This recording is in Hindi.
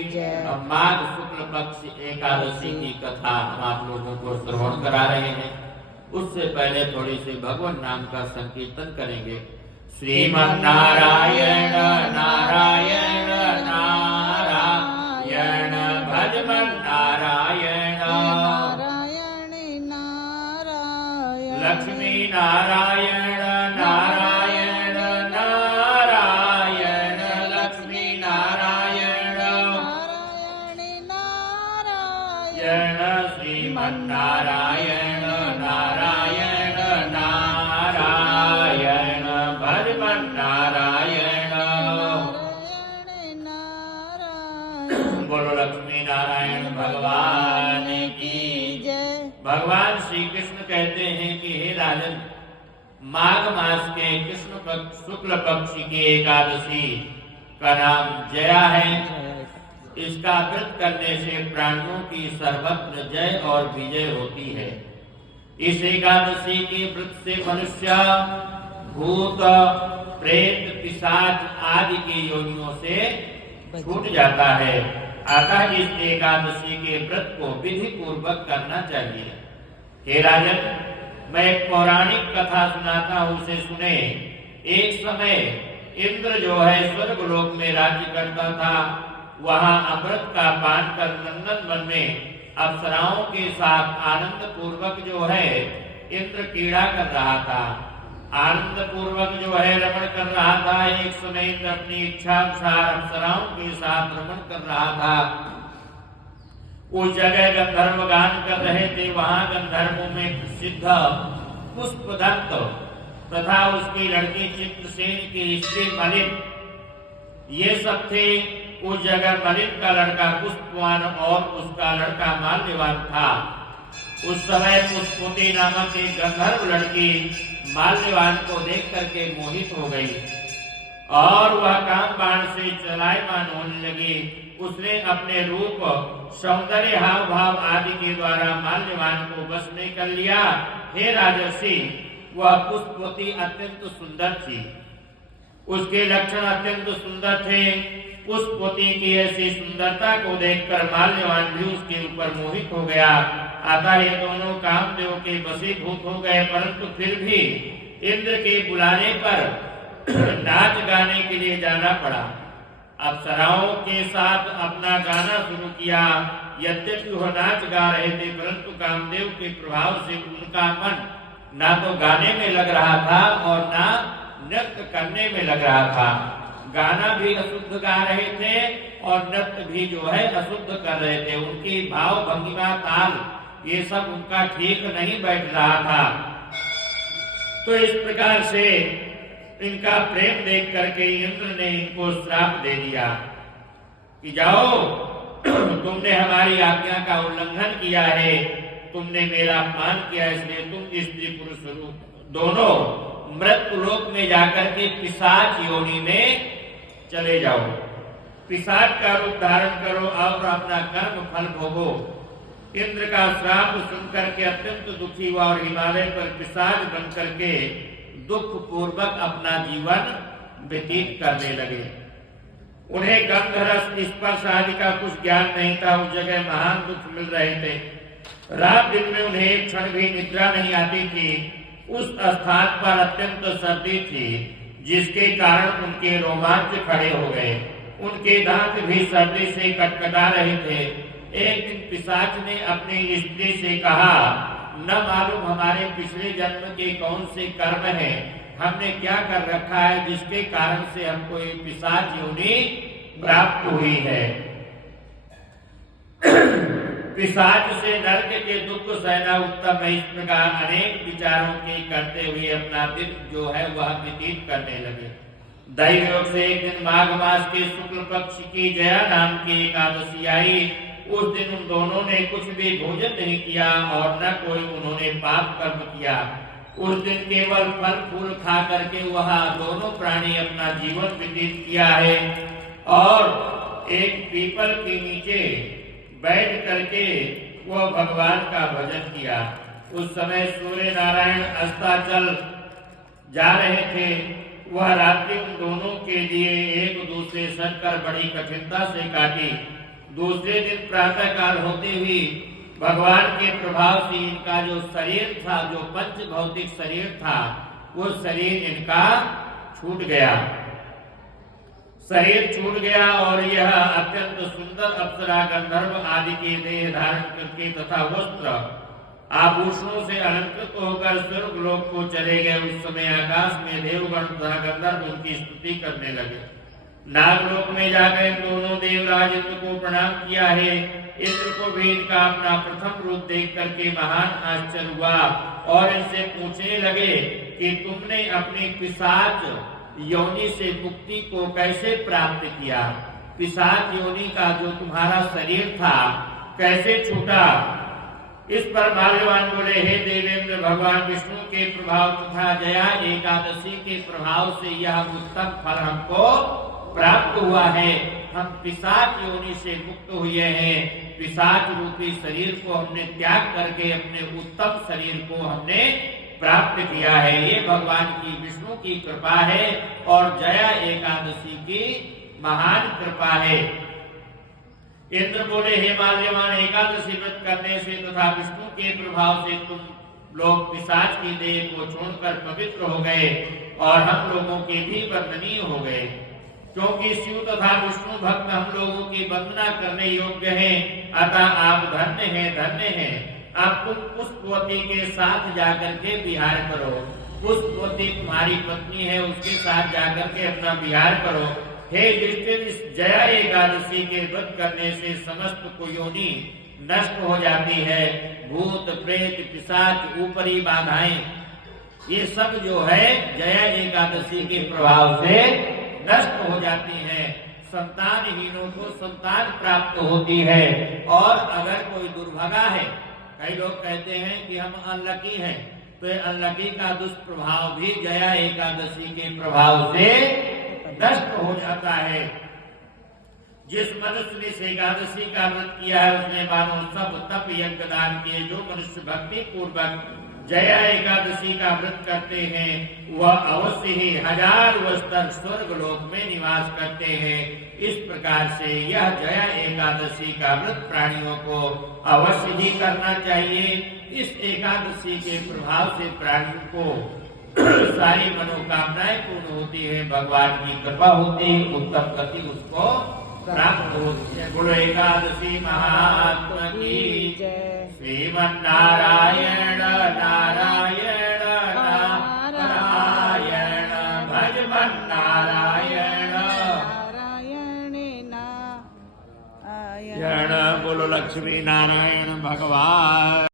अब माघ शुक्ल पक्ष एकादशी की कथा हम आप लोगों को श्रवण करा रहे हैं। उससे पहले थोड़ी सी भगवान नाम का संकीर्तन करेंगे। श्रीमन नारायण नारायण नारायण भजमन नारायण लक्ष्मी नारायण नारायण नारायण लक्ष्मी नारायण श्रीमन नारायण नारायण नारायण भजमन नारायण। बोलो लक्ष्मी नारायण भगवान की जय। भगवान श्री कृष्ण कहते हैं कि हे राजन, माघ मास के कृष्ण पक्ष शुक्ल पक्ष की एकादशी का नाम जया है। इसका व्रत करने से प्राणियों की सर्वत्र जय और विजय होती है। इस एकादशी के व्रत से मनुष्य भूत प्रेत पिशाच आदि की योनियों से छूट जाता है। अतः इस एकादशी के व्रत को विधि पूर्वक करना चाहिए। हे राजन, मैं एक पौराणिक कथा सुनाता हूँ, उसे सुने। एक समय इंद्र जो है स्वर्ग लोक में राज्य करता था। वहाँ अमृत का पान कर नंदन वन में अप्सराओं के साथ आनंद पूर्वक जो है इंद्र क्रीड़ा कर रहा था। आनंद पूर्वक जो है रमण कर रहा था। एक समय इंद्र अपनी इच्छा अनुसार अप्सराओं के साथ रमण कर रहा था। उस जगह गंधर्व गान कर रहे थे। वहां गंधर्वों में प्रसिद्ध पुष्पदत्त तथा उसकी लड़की चित्रसेन की स्त्री मलिन, ये सब थे। उस जगह मलिन का लड़का पुष्पवान और उसका लड़का माल्यवान था। उस समय पुष्पवती नामक एक गंधर्व लड़की माल्यवान को देख करके मोहित हो गई और वह काम बाण से चलायमान होने लगी। उसने अपने रूप सौंदर्य हाव भाव आदि के द्वारा माल्यवान को वश में कर लिया। हे राजर्षि, वह पुष्पवती अत्यंत सुंदर थी। उसके लक्षण अत्यंत सुंदर थे। पुष्पवती की ऐसी सुंदरता को देखकर माल्यवान भी उसके ऊपर मोहित हो गया। अतः ये दोनों कामदेव के वशीभूत हो गए। परंतु फिर भी इंद्र के बुलाने पर नाच गाने के लिए जाना पड़ा। अप्सराओं के साथ अपना गाना शुरू किया। यद्यपि वह नाच गा रहे थे, परंतु कामदेव के प्रभाव से उनका मन ना तो गाने में लग रहा था और ना नृत्य करने में लग रहा था। गाना भी अशुद्ध गा रहे थे और नृत्य भी जो है अशुद्ध कर रहे थे। उनकी भाव भंगिमा ताल ये सब उनका ठीक नहीं बैठ रहा था। तो इस प्रकार से इनका प्रेम देख करके इंद्र ने इनको श्राप दे दिया कि जाओ, तुमने हमारी आज्ञा का उल्लंघन किया है, तुमने मेरा अपमान किया, इसलिए तुम स्त्री पुरुष दोनों मृत्युलोक में जाकर के पिशाच योनि में चले जाओ। पिशाच का रूप धारण करो और अपना कर्म फल भोगो। इंद्र का श्राप सुनकर के अत्यंत दुखी हुआ और हिमालय पर पिशाच बन करके दुख पूर्वक अपना जीवन व्यतीत करने लगे। उन्हें गंध रस स्पर्श आदि का कुछ ज्ञान नहीं था। उस जगह महान दुख मिल रहे थे। रात दिन में उन्हें एक क्षण भी निद्रा नहीं आती थी। उस स्थान पर अत्यंत सर्दी थी, जिसके कारण उनके रोमांच खड़े हो गए। उनके दांत भी सर्दी से कटकटा रहे थे। एक दिन पिशाच ने अपनी स्त्री से कहा, न मालूम हमारे पिछले जन्म के कौन से कर्म हैं, हमने क्या कर रखा है जिसके कारण से हमको ये पिशाच योनि प्राप्त हुई है। पिशाच से नरक के दुख सहना उत्तम है। इस प्रकार अनेक विचारों के करते हुए अपना दिन जो है वह व्यतीत करने लगे। दैवयोग से एक दिन माघ मास के शुक्ल पक्ष की जया नाम की एकादशी आई। उस दिन उन दोनों ने कुछ भी भोजन नहीं किया और न कोई उन्होंने पाप कर्म किया। उस दिन केवल फल फूल खा करके वह दोनों प्राणी अपना जीवन व्यतीत किया है और एक पीपल के नीचे बैठ करके वह भगवान का भजन किया। उस समय सूर्य नारायण अस्ताचल जा रहे थे। वह रात्रि उन दोनों के लिए एक दूसरे सर कर बड़ी कठिनता से काटी। दूसरे दिन प्रातः काल होते ही भगवान के प्रभाव से इनका जो शरीर था, जो पंच भौतिक शरीर था, वो शरीर इनका छूट गया। शरीर छूट गया और यह अत्यंत सुंदर अप्सरा गंधर्व आदि के देह धारण करके तथा वस्त्र आभूषणों से अलंकृत होकर स्वर्ग लोक को चले गए। उस समय आकाश में देवगण तथा गंधर्व उनकी स्तुति करने लगे। नागलोक में जाकर इन दोनों देवराज इंद्र को प्रणाम किया है। इंद्र को भी इनका अपना प्रथम रूप देख करके महान आश्चर्य हुआ और इनसे पूछने लगे कि तुमने अपनी पिशाच योनि से मुक्ति को कैसे प्राप्त किया? पिशाच योनि का जो तुम्हारा शरीर था कैसे छूटा? इस पर माल्यवान बोले, हे देवेंद्र, भगवान विष्णु के प्रभाव तथा जया एकादशी के प्रभाव से यह उत्तम फल हमको प्राप्त हुआ है। हम पिशाच योनि से मुक्त हुए हैं। पिशाच रूपी शरीर को हमने त्याग करके अपने उत्तम शरीर को हमने प्राप्त किया है। ये भगवान की विष्णु की कृपा है और जया एकादशी की महान कृपा है। इंद्र बोले, हे माल्यवान, एकादशी व्रत करने से तथा विष्णु के प्रभाव से तुम लोग पिशाच की देह को छोड़कर पवित्र हो गए और हम लोगों के भी वंदनीय हो गए, क्योंकि शिव तथा विष्णु भक्त हम लोगों की वंदना करने योग्य हैं। अतः आप धन्य हैं, धन्य हैं। अब तुम पुष्पवती के साथ जाकर के विहार करो। पुष्पवती तुम्हारी पत्नी है, उसके साथ जाकर के अपना विहार करो। हे युधिष्ठिर, इस जया एकादशी के व्रत करने से समस्त कुयोनि नष्ट हो जाती है। भूत प्रेत पिशाच ऊपरी बाधाएं ये सब जो है जया एकादशी के प्रभाव से नष्ट हो जाती हैं। संतानहीनों को संतान प्राप्त होती है। और अगर कोई दुर्भागा है, कई लोग कहते हैं कि हम अनलकी हैं, तो ये अनलकी का दुष्प्रभाव भी जया एकादशी के प्रभाव से नष्ट हो जाता है। जिस मनुष्य ने इस एकादशी का व्रत किया है उसने मानो सब तप यज्ञ दान किए। जो मनुष्य भक्ति पूर्वक जया एकादशी का व्रत करते हैं वह अवश्य ही 1000 वर्ष तक स्वर्ग लोक में निवास करते हैं। इस प्रकार से यह जया एकादशी का व्रत प्राणियों को अवश्य ही करना चाहिए। इस एकादशी के प्रभाव से प्राणियों को सारी मनोकामनाएं पूर्ण होती है, भगवान की कृपा होती है, उत्तम गति उसको प्राप्त होती है। बोलो एकादशी महात्मा की जय। श्रीमन्नारायण नारायण नारायण भजमन नारायण नारायण नारायण। बोलो लक्ष्मी नारायण भगवान।